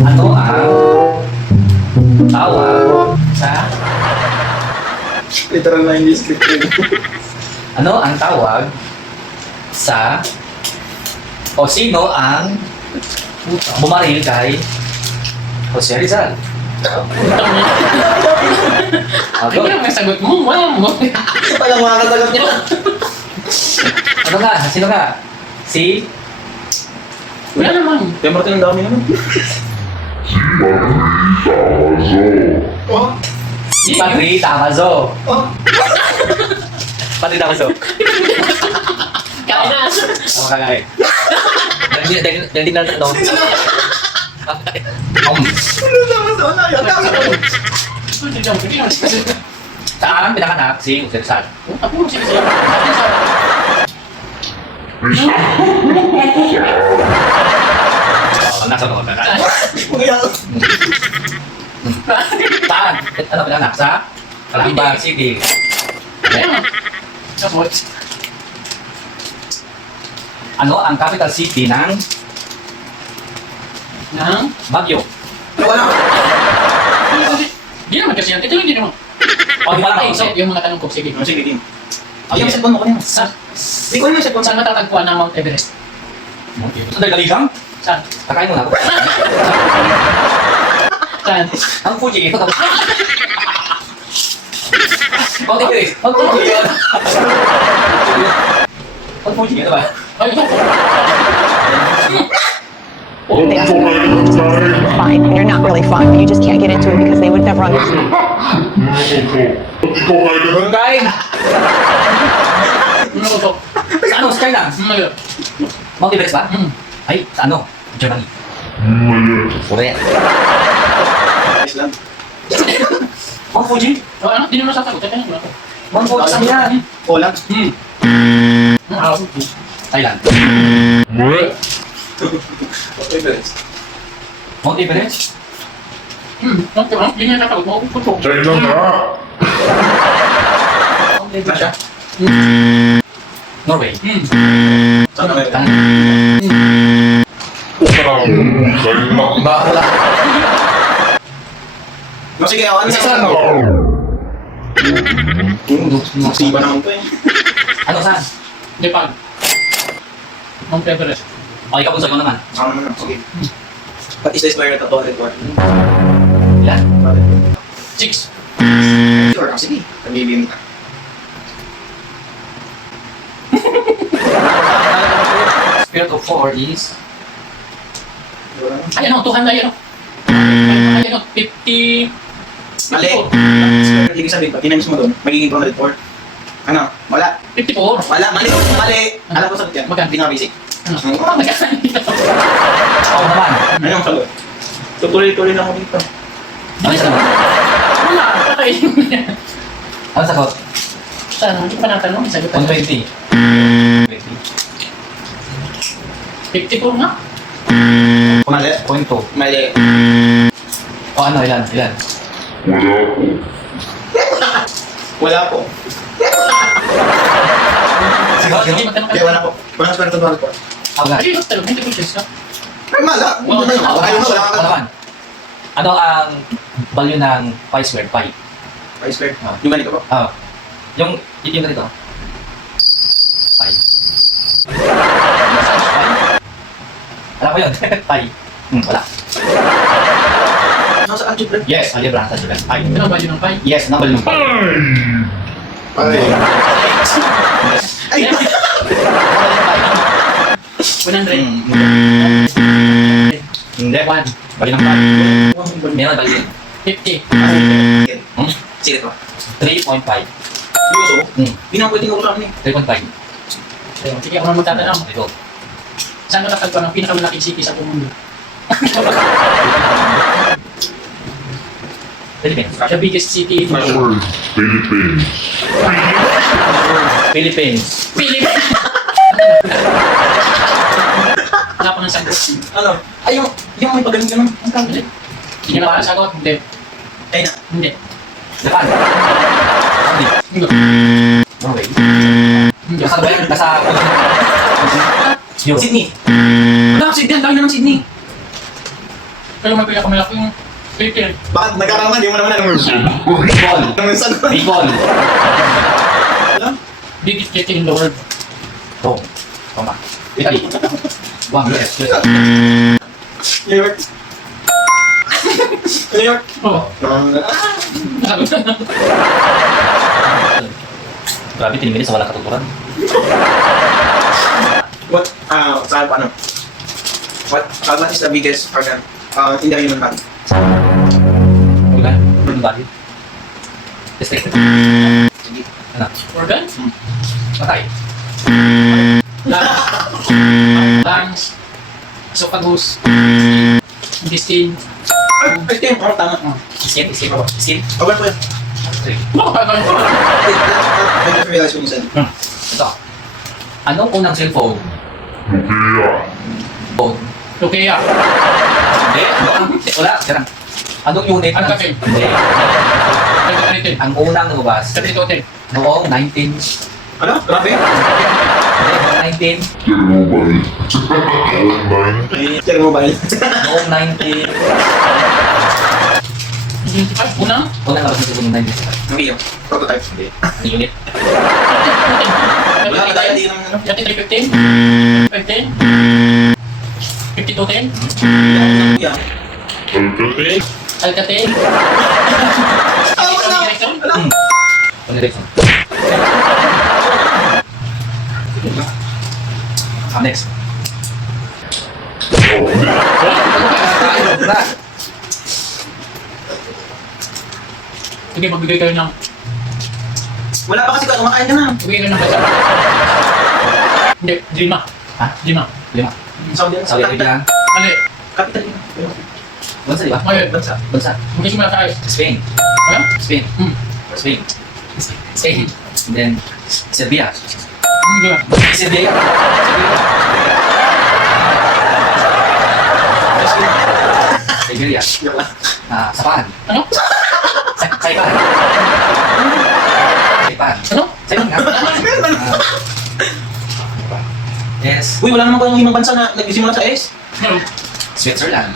Ano ang tawag sa... Literal na hindi script yun. Ano ang tawag sa... O sino ang bumaril kay Jose Rizal? Ano yung may sagot mo? Wala mo. Walang makakasagot niya. Ano nga? Sino ka? Si... Wala naman. Kaya Martin, ang dami naman. Oh? Si Patri Tamazo. Oh? Patri Tamazo. Kaya na. Ako kakain. Dahil din natin, no? Ano naman sa una? Yung tama ko. Saan pinakanak si Jose Rizal? Ako mo sige sa'yo. Nasa ko na. Magayak. Saan? Ano pinakanak sa? Calamba City. Kaya nga. Tapos, Ano ang capital city ng nang? Baguio? Wala. Di naman kasi yan. Ito hindi naman. O, di ba Okay, lang? so yung mga tanong ko, sige. Sige, game. Oh, Yung yes. cellphone mo ko niya. Di ko yung cellphone. Saan matatagpuan ng Mount Everest? Sandali kaligang? Saan? Kakain mo na ako. Saan? Ang Fuji, ito tapos. Mount Everest. Mount Fuji. Mount Fuji, ano ba? Ay, ito. Fine, and you're not really fun, but you just can't get into it because they would never understand. Kain! Ano ko to? Sa ano? Sa China? Ano? Mount Everest ba? Hmm. Ay, sa ano? Germany. Korea. Iceland. Mount Fuji? Oh, ano? Di naman sasagot. Teka lang. Mount Fuji sa yan. Poland. Thailand. Okay, guys. Mount Everest? Okay, ano? Di niya sasagot. Mauupot ko. Russia. Norway. Saan na Tang... No, sige, ano Isa sa sa ano? Masiba naman to eh. Ano saan? Nepal. Mount Everest. O, ikaw punso, ikaw naman. Sama naman. Sige. What is the spiral to toilet water? Ilan? 6. Sure, sige. Nabibim ka. Spirit of 4 is... Ay, ano? 200 ay ano? Ay, ano? 50... Mali. 54. Ibig sabihin, pag tinamis mo doon, magiging 204. Ano? Wala. 54. Wala. Mali. Mali. Alam ko sagot yan. Magkano? Hindi nga basic. Ano? Oh my God. Oo naman. Ano yung sagot? So, tuloy-tuloy lang ako dito. Ano yung sagot? Wala. Patay. Ano sagot? Saan? Hindi pa natanong. Sagot 120. 54 nga. Mali. 0.2. Mali. O ano, ilan? Ilan? Wala po. Sige, Hindi sige. magtanong Kaya wala po. Wala spiral to toilet water. Ako nga. Ay, tanong. Hindi ko siya. Ay, mala. Wala. Ayaw mo, wala Ano ka. naman? Ano ang value ng pi squared? Pi. Pi square. Yung ganito po. Yung ganito. Pi. Alam ko yun. Pi. Wala. Nasa algebra. Yes, algebra. Algebra. Pi. Ito ang value ng pi. Yes, number ng pi. Ay. Ay. 100. Hindi. 1. Value ng pi. Meron value. 50. Hmm? Sige to. 3.5. Seryoso? Hindi naman pwedeng ako sa amin eh. 3.5. Sige, ako naman magtatanong. Ito. Saan matatagpuan ang pinakamalaking city sa buong mundo? Philippines. The biggest city in the world. Philippines. Philippines. Philippines! Wala pa ng sagot. Ano? Ay, yung may pagaling ka nun. Ang tawag Hindi. Hindi niya makasagot. Hindi. China. Hindi. Japan. Saudi. Hindi. Norway. Hindi. Nasa ba yan? Nasa... Europe. Sydney. Wala, Sydney. Ang dami na ng Sydney. Pero may pinakamalaking speaker. Bakit nagkakaroon di mo naman alam? Bicol. Naman sa Bicol. Ano? Biggest kettle in the world. Oh. Tama. Italy. One, yes. New York. New York. Oh. Grabe, 10 minutes, wala katuturan. What, saan pa ano? What is the biggest organ in the human body? Organ? Human body? Testing. Sige. Ano? Organ? Patay. Lungs. Esophagus. Intestine. Ay, Tim, tama. Skin? Open po yun. Sige. I just realized when you said. Ito. Anong unang cellphone? Phone. Lukea. Hindi. Ano? Wala. Sarang. Anong unit? Alcatel. Hindi. Alcatel. Ang unang lumabas. Hotel. Noong 19... Ano? Grabe? Hindi, noong 19... Share mobile. Noong 19... Unang? Unang labas na cellphone yung 19... Ang iyo. Prototype. Hindi. Ang unit. Wala ka tayo di ng ano? Yati 315? 510? 5210? Yeah. Alcatel? Direction? Ano direction? Next. Sige, magbigay kayo ng... Wala pa kasi kumakain ka na. Magbigay kayo ng bansa. Hindi, Dima. Ha? Dima. 5. Saudi Saudi Arabia. Mali. Capital. Bansa, di ba? Mali. Bansa. Bansa. Magbigay siya muna tayo. Spain. Ano? Spain. Spain. Spain. And then, Serbia. Hindi ba? Serbia. Siberia. Joke lang. Sapan. Ano? Saipan. Saipan. Ano? Saipan nga. Yes. Uy, wala naman kayong limang bansa na nagsimula sa S. Ano? Switzerland.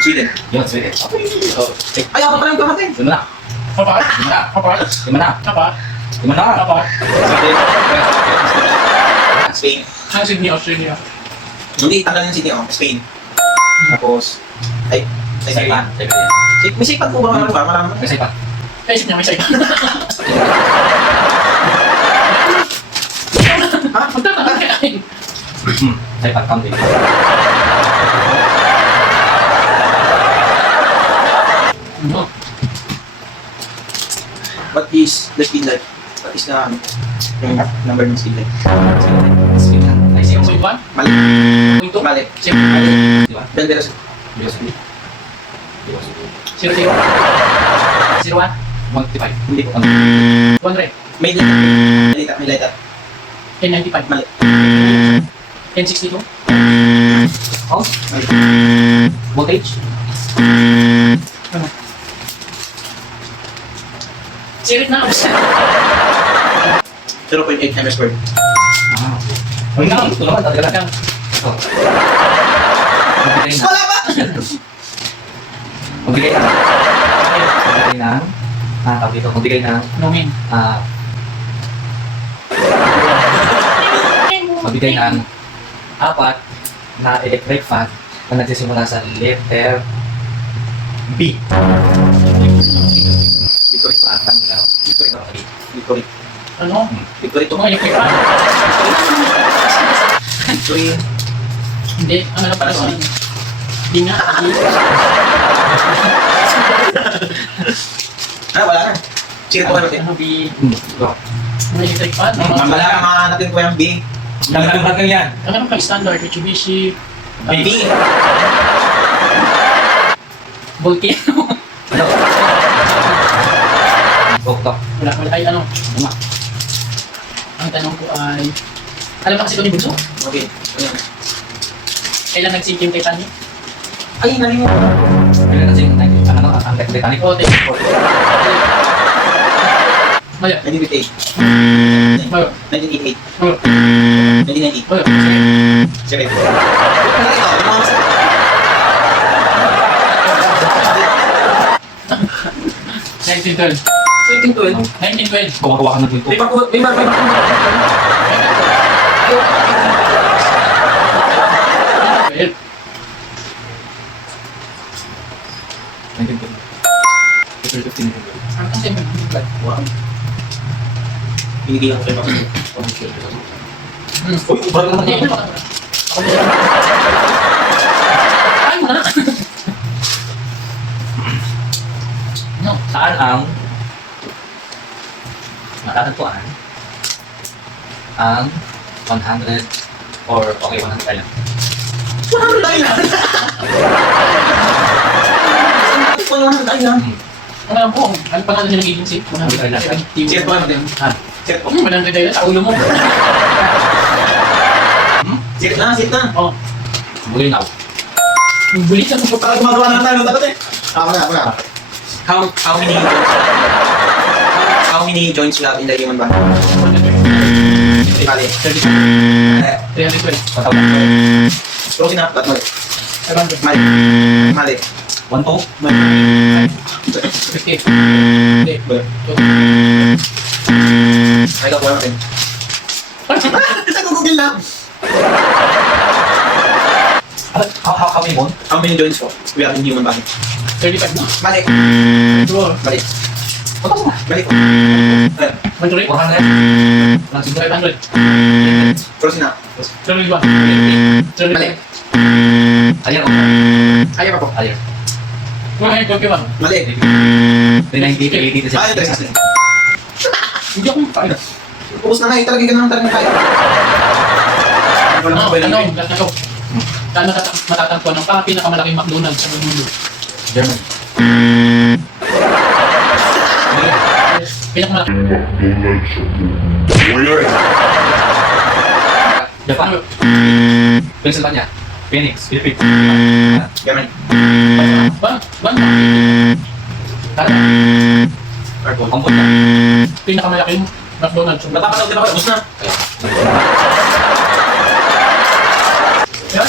Sweden. Yun, Sweden. Oh, Ay, ako pa lang kamatay. yun na. Kapat? Yun na. Kapat? Yun na. Kapat? Yun na. Kapat? Sweden. Spain. Ang Sydney, Australia. Hindi, tanggal ng city, oh. Spain. Tapos, ay, Saipan. Siberia. May sipat po ba? Ano ba? Marami. May Saipan. Naisip niya, may isa. Ha? Punta ka kaya. Saipan country. Ano? What is the speed light? What is the yung number ng speed light? Sweden. Ay, siya. 0.1? Mali. Point two? Mali. Mali. Di ba? Ben Veras. Bilos. Bilos. 0, 0. 01? 155. Hindi po. 100. May light. May light. 1095. Mali. 1062. Oh, Mali. voltage. Ano? Sirit na. 0.8 meters squared. Ah. Ay, ito naman. Talaga lang. Ito. Magbigay na. Wala pa! Magbigay na. Magbigay na. Tawag dito. Magbigay na. Nomin. Magbigay ng 4 na electric fan na nagsisimula sa letter B. Victory. Paatang daw. Ito ito. Victory. Ano? Victory Ito to. mga electric fan. Victory. Hindi. Ang alam pala sa Di nga. Ah, wala na. Sige po kayo. Ano, B. Ito. Mga electric fan. Wala na, makakanatin ko yung B. Lang yan. Ang alam kang standard, Mitsubishi. B. Volcano. Ano? Tok. Wala. Ay, ano? Ano? Ang tanong ko ay... Alam ba kasi ito ni Bunso? Okay. Ayan. Kailan nag-sink yung Titanic? Ay, nalimutan. Kailan na sing ang Titanic? O, Maya. 1958. Maya. 1988. Maya. 1990. Maya. Sige. Ano ito? 1912. 1912. 1912. Kumakuha ka ng punto. May bago, may bago. Well, 1920. April 15. ano ang 1912? Wow. Binigyan ko kayo ako. Uy, bago naman Hindi, ako. Ay, mo na. No. Saan ang matatagpuan ang 100 or okay, 100 lang. 100 tayo lang. 100 tayo lang. Ano po, ano pa natin yung agency? 170. Check po natin. Ha? Check po. 100 tayo sa ulo mo. Check na, check na. Oh, Bugay na ako. bulit na mo Para gumagawa na tayo ng dapat eh. Ako na. How many joints you have in the human body? Bali. 312. Patawag na. Close enough, but mali. 500. Mali. Mali. 1 to? Mali. 50. Hindi. Ay, gagawa natin. Nagugugil na. How many more? How many joints po we have in human body? 35 na. Mali. Sure. Mali. Patawag na. Mali po. 100. 400. Walang siguro. 500. Close enough. 31. Mali. 35. Ayan. Ayaw pa po. Ayan. 121. Mali. 390, 380, Ayaw 360. tayo. Hindi ako makain. Ubus na nga, italagay ka naman talaga tayo. Wala Ano, mo ba ano, lang? last na to. Saan matatagpuan ng pinakamalaking McDonald's sa mundo? German. Pinakamalaki. Japan. Pennsylvania. Phoenix. Philippines. Germany. Ban? Canada. Purple. Cambodia. Pinakamalaking McDonald's. Napapalaw, di ba kayo? Ubus na. Yeah,